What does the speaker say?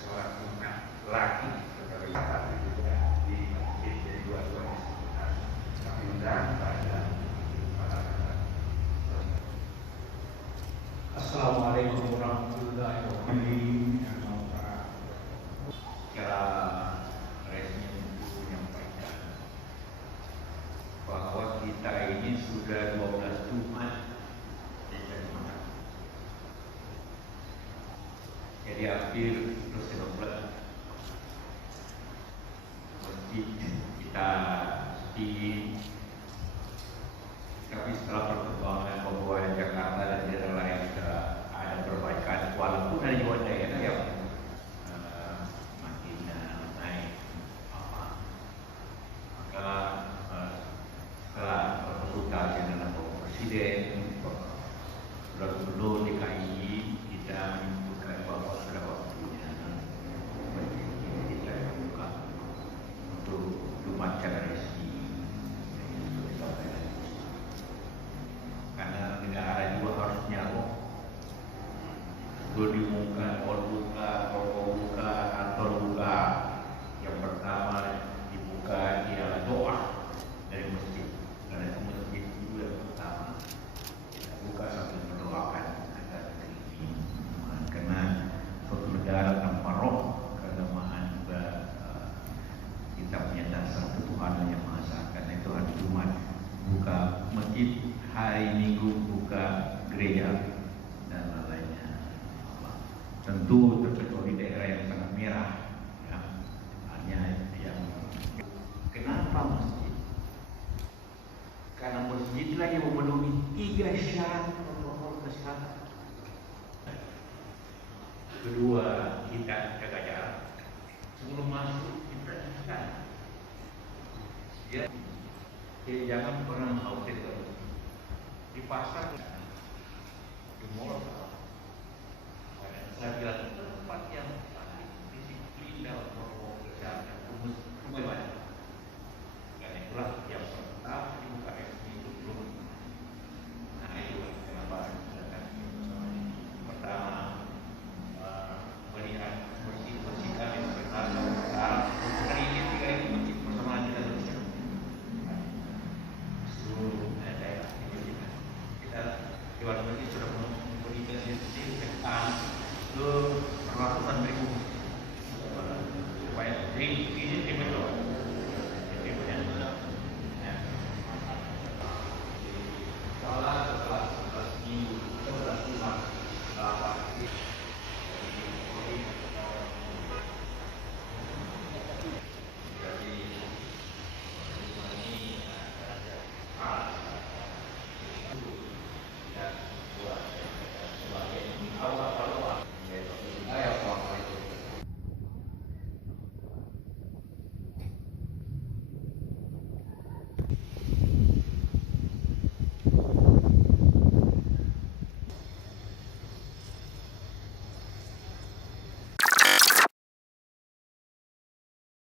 sholat Jumat lagi terlihat juga di masjid jadi dua-duanya sebentar. Kami undang pada Assalamualaikum warahmatullahi wabarakatuh. Secara resmi untuk menyampaikan bahwa kita ini sudah 12 Jumat jadi hampir terus 16 masjid kita sepi, tapi setelah perkembangan pembuatan Jakarta dan daerah lain sudah ada perbaikan walaupun ada juga daerah yang makin naik maka setelah konsultasi dengan Bapak Presiden, Bapak Gubernur DKI, kita menentukan bahwa sudah waktunya masjid ini kita buka untuk Jumat secara resmi. Karena negara juga harus nyawa dulu diumumkan mal buka, toko buka, kantor buka. Yang pertama dibuka ialah doa dari masjid, karena itu masjid itu yang pertama kita buka sambil mendoakan agar negeri ini aman. Karena suatu negara tanpa roh keagamaan juga kita punya dasar ketuhanan yang maha esa. Karena itu hari Jumat buka masjid, hari Minggu buka gereja dan lainnya. Tentu terkecuali daerah yang sangat merah, ya. Hanya yang kenapa masjid? Karena masjid lagi memenuhi 3 syarat protokol kesehatan. Kedua, kita jaga jarak. Sebelum masuk kita cucikan. Ya. Jadi jangan pernah outing di pasar, di mall. Saya bilang tempat yang paling disiplin dalam protokol kesehatan rumah ibadah. Dan itulah yang pertama dibuka resmi itu belum. Nah itu kenapa silakan pertama melihat bersihkan yang sekitar sekarang hari ini 3.000 masjid bersama kita bersih. Seluruh daerah Indonesia kita di luar negeri sudah memberikan desinfektan ke ratusan ribu